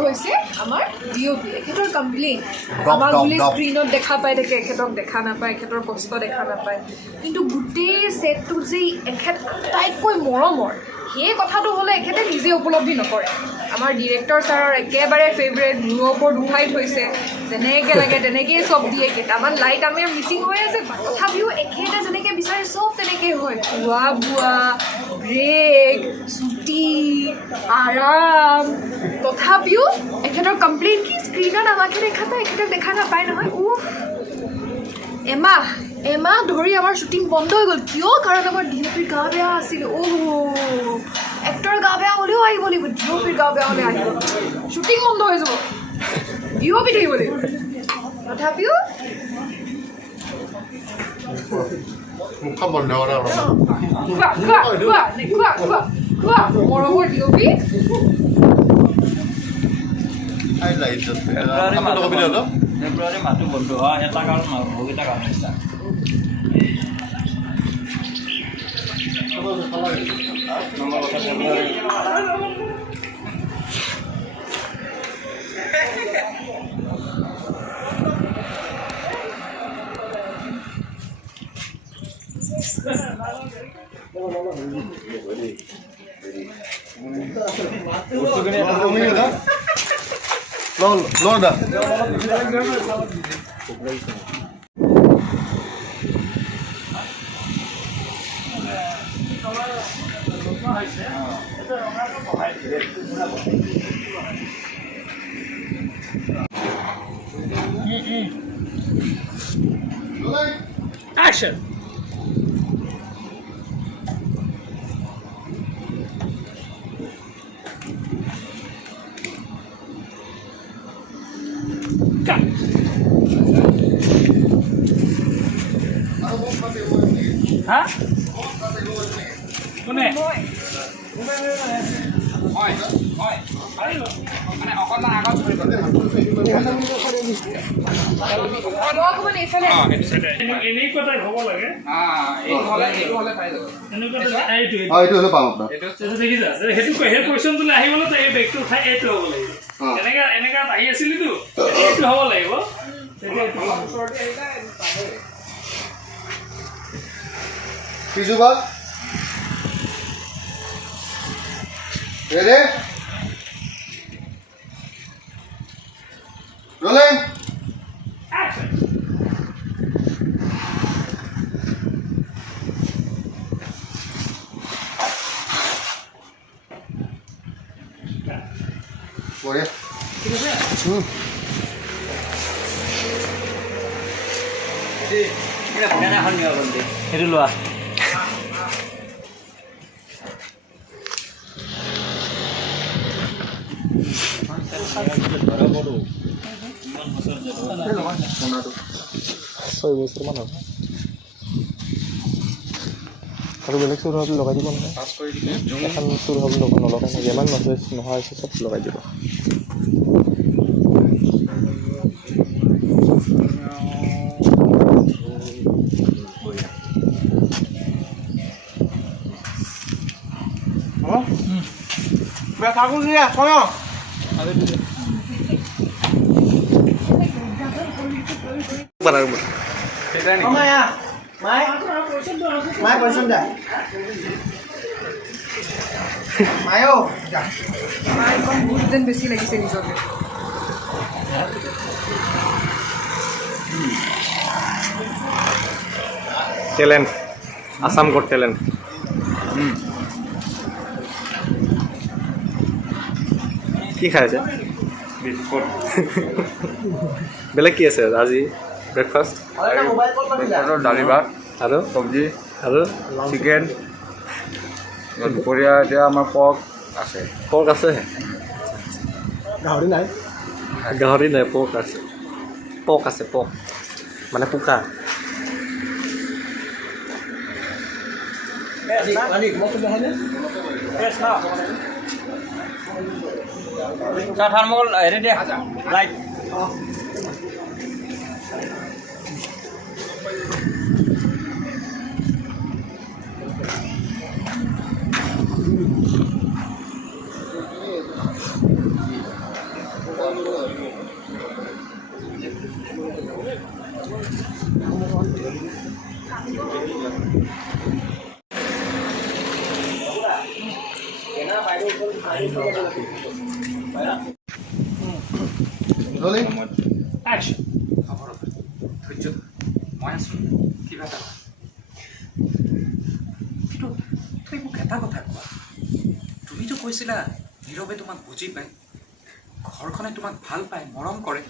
হৈছে আমাৰ ডিঅ'পি এখেতৰ কমপ্লেইন আমাক বুলি স্ক্ৰীণত দেখা পাই থাকে এখেতক দেখা নাপায় এখেতৰ কষ্ট দেখা নাপায় কিন্তু গোটেই ছেটটো যে এখেত আটাইতকৈ মৰমৰ সেই কথাটো হ'লে এখেতে নিজে উপলব্ধি নকৰে আমাৰ ডিৰেক্টৰ ছাৰৰ একেবাৰে ফেভৰেট মূৰৰ ওপৰত উঠাই থৈছে যেনেকৈ লাগে তেনেকৈয়ে চব দিয়ে কেইটামান লাইট আমাৰ মিচিং হৈ আছে তথাপিও এখেতে যেনেকৈ বিচাৰে চব তেনেকৈ হয় খোৱা বোৱা ব্ৰেক ছুটি আৰাম তথাপিও এখেতৰ কমপ্লেইন কি স্ক্ৰীণত আমাকে দেখা পায় এখেতক দেখা নাপায় নহয় এমাহ ধৰি আমাৰ শ্বুটিং বন্ধ হৈ গ'ল কিয় কাৰণ আমাৰ ডিঅ'পিৰ গা বেয়া আছিল এক্টৰ গা বেয়া হ'লেও আহিব লাগিব ডিঅ'পিৰ গা বেয়া হ'লে আহিব শ্বুটিং বন্ধ হৈ যাব ডিঅ'পি থাকিব লাগিব তথাপিও মৰমৰ ডিঅ'পি ফেব্ৰুৱাৰী মাহটো বন্ধ হোৱা এটা কাৰণ বহুকেইটা কাৰণ আছে Action! Cut! Hả? Con này. Ready? Rolling. Action! Boleh. Ini bukan ahon ya bende. Itu loh. ছয় বছৰমান হ'ল আৰু বেলেগ চুৰ হ'লে লগাই দিব নহয় এখন চুৰ হ'লে নলগাই নহয় যিমান মেছেজ নোহোৱা হৈছে চব লগাই দিব বহুত যেন বেছি লাগিছে নিজকে টেলেণ্ট আসাম গড টেলেণ্ট কি খাই আছে বেলেগ কি আছে আজি ব্ৰেকফাষ্ট দালি ভাত আৰু চব্জি আৰু চিকেন দুপৰীয়া এতিয়া আমাৰ পৰ্ক আছে পৰ্ক আছে গাহৰি নাই পৰ্ক আছে পৰ্ক মানে পোকা থাৰ্মল হেৰি দে লাইট Action. ধৈৰ্য ধৰ মই আছো কিবা এটা কৰা। কিন্তু তুমি মোক এটা কথা কোৱা, তুমিতো কৈছিলা নীৰৱে তোমাক বুজি পায়, ঘৰখনে তোমাক ভাল পায়, মৰম কৰে,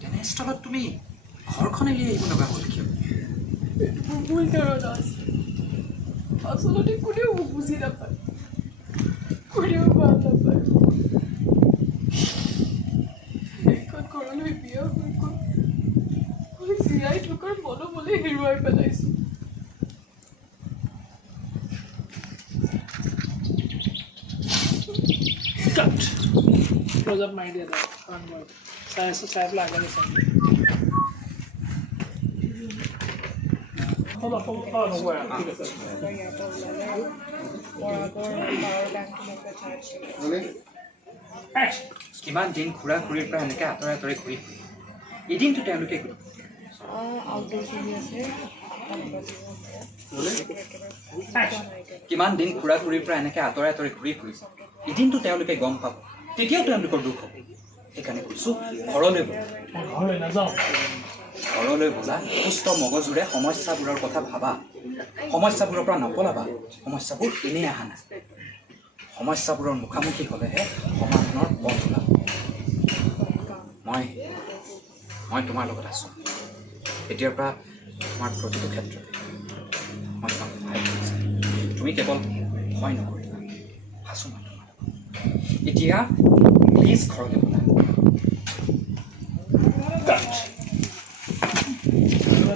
তেনেস্থলত তুমি ঘৰখন এৰি আহিব লগা হ'ল কিয়? ভুল ধাৰণা আছে। আচলতে কোনেও মোক বুজি নাপায়, কোনেও ভাল নাপায়। এখন ঘৰলৈ বিয়া হৈ গ'ল, মই জীয়াই থকাৰ মনোবলে হেৰুৱাই পেলাইছোঁ। Cut. Close up my dear. One word. Saya pelak dari sana. Hold on. No, where? Action. কিমান দিন ঘূৰা ঘূৰিৰ পৰা এনেকৈ আঁতৰে আঁতৰে ঘূৰি ফুৰি এদিনটো তেওঁলোকে গ'ল। কিমান দিন ঘূৰা ঘূৰিৰ পৰা এনেকৈ আঁতৰে আঁতৰে ঘূৰি ফুৰিছে, এদিনটো তেওঁলোকে গম পাব, তেতিয়াও তেওঁলোকৰ দুখ হ'ব। সেইকাৰণে কৈছোঁ ঘৰলৈ ব'লা। ঘৰলৈ নাযাওঁ। ঘৰলৈ ব'লা, সুস্থ মগজুৰে সমস্যাবোৰৰ কথা ভাবা, সমস্যাবোৰৰ পৰা নপলাবা, সমস্যাবোৰ এনেই অহা নাই। সমস্যাবোৰৰ মুখামুখি হ'লেহে সমাধানৰ পথ ওলাব। মই তোমাৰ লগত আছোঁ। এতিয়াৰ পৰা তোমাৰ প্ৰতিটো ক্ষেত্ৰতে মই তোমাক সহায় কৰিছোঁ। তুমি কেৱল ভয় নকৰিবা, আছোঁ মই তোমাৰ লগত। এতিয়া প্লিজ ঘৰলৈ ব'লা।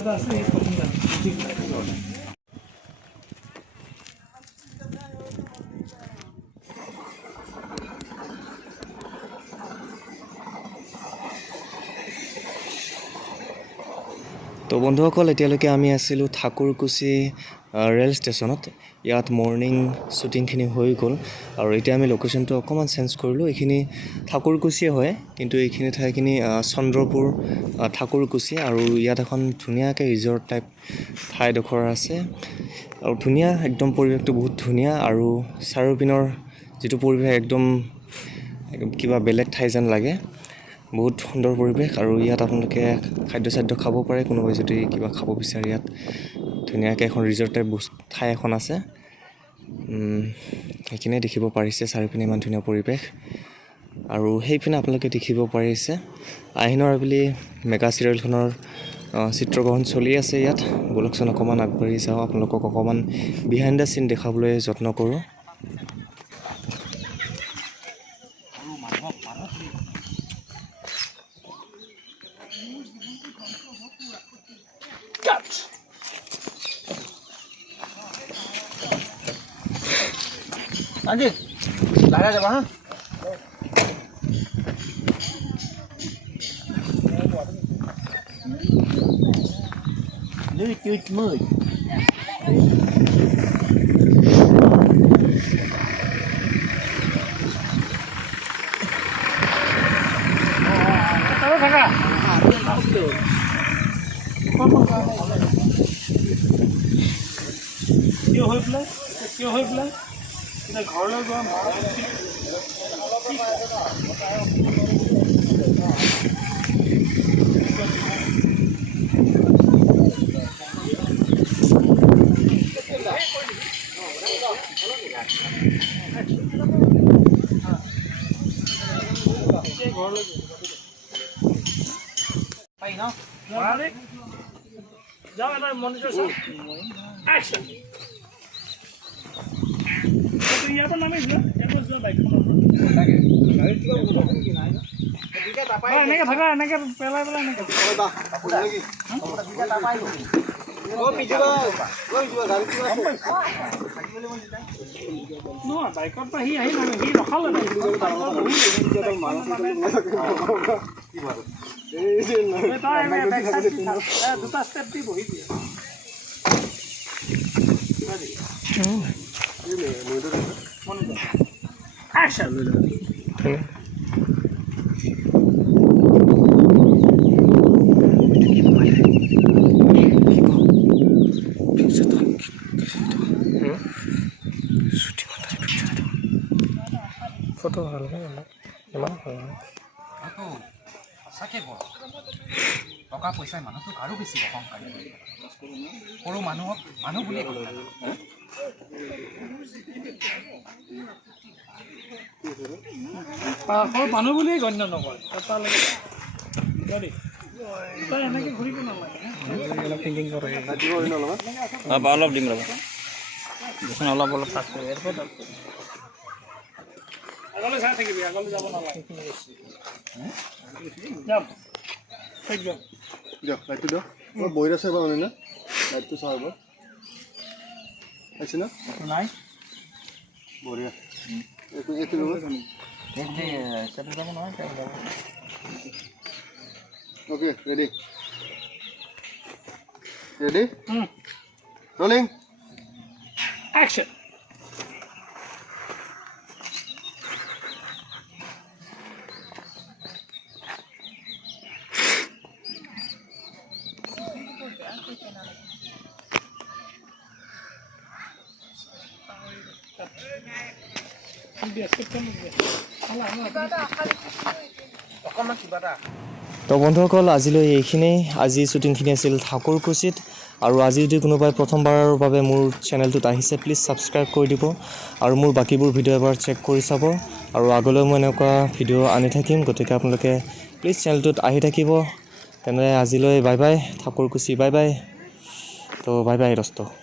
Ada sih peminat. তো বন্ধুসকল, এতিয়ালৈকে আমি আছিলোঁ ঠাকুৰকুছি ৰেল ষ্টেচনত। ইয়াত মৰ্ণিং শ্বুটিংখিনি হৈ গ'ল আৰু এতিয়া আমি লোকেশ্যনটো অকণমান চেঞ্জ কৰিলোঁ। এইখিনি ঠাকুৰকুছিয়ে হয়, কিন্তু এইখিনি ঠাইখিনি চন্দ্ৰপুৰ ঠাকুৰকুছি। আৰু ইয়াত এখন ধুনীয়াকৈ ৰিজৰ্ট টাইপ ঠাইডোখৰ আছে আৰু ধুনীয়া, একদম পৰিৱেশটো বহুত ধুনীয়া। আৰু চাৰিওপিনৰ যিটো পৰিৱেশ একদম কিবা বেলেগ ঠাই যেন লাগে, বহুত সুন্দৰ পৰিৱেশ। আৰু ইয়াত আপোনালোকে খাদ্য খাব পাৰে, কোনোবাই যদি কিবা খাব বিচাৰে। ইয়াত ধুনীয়াকৈ এখন ৰিজৰ্ট টাইপ ঠাই এখন আছে, সেইখিনিয়ে দেখিব পাৰিছে। চাৰিওপিনে ইমান ধুনীয়া পৰিৱেশ। আৰু সেইপিনে আপোনালোকে দেখিব পাৰিছে আহিনৰ আবেলি মেগা চিৰিয়েলখনৰ চিত্ৰগ্ৰহণ চলি আছে ইয়াত। ব'লকচোন অকণমান আগবাঢ়ি যাওঁ, আপোনালোকক অকণমান বিহাইণ্ড দ্য চিন দেখাবলৈ যত্ন কৰোঁ। আজি লাহে যাবা হা। Dưới chưa 10. কিয় হৈ পেলাই এতিয়া ঘৰলৈ যোৱা ঘৰলৈ যাওঁ এটা মনিটৰ চাওঁ। Action. ইয়াৰ পৰা নামিছিলা, ইয়াৰ পৰা যোৱা বাইকখনৰ এনেকৈ থাকা, এনেকৈ পেলাই এনেকৈ নহয়। বাইকত পৰা সি আহি নামে, সি ৰখালে দুটা ষ্টেপ দি বহি দিয়ে। Action. ফটো ভাল ইমান ভাল আকৌ সঁচাকৈ বৰ টকা পইচাই মানুহটোক আৰু বেছি অহংকাৰী সৰু মানুহক মানুহ বুলিয়ে ক'ব লাগে সৰু মানুহ বুলিয়ে গণ্য নকৰে তালৈকে দেই তই এনেকৈ ঘূৰিব নালাগে অলপ থিংকিং কৰে অলপ দিম ৰ'বা অলপ পাছ কৰি আগলৈ চাই থাকিবি আগলৈ যাব নালাগে যাম একদম দিয়ক লাইটটো দিয়ক মই বহি আছে এবাৰ মানে না লাইটটো চাওঁ এবাৰ আছে না নাই বঢ়িয়া এইটো ল'ব যাব নহয় okay ready ready rolling Action! তো বন্ধুসকল আজিলৈ এইখিনিয়ে আজি শ্বুটিংখিনি আছিল ঠাকুৰকুছিত আৰু আজি যদি কোনোবাই প্ৰথমবাৰৰ বাবে মোৰ চেনেলটোত আহিছে প্লিজ ছাবস্ক্ৰাইব কৰি দিব আৰু মোৰ বাকীবোৰ ভিডিঅ' এবাৰ চেক কৰি চাব আৰু আগলৈ মই এনেকুৱা ভিডিঅ' আনি থাকিম গতিকে আপোনালোকে প্লিজ চেনেলটোত আহি থাকিব তেনে আজিলৈ bye bye Thakurkuchi bye bye তো বাই বাই দোস্ত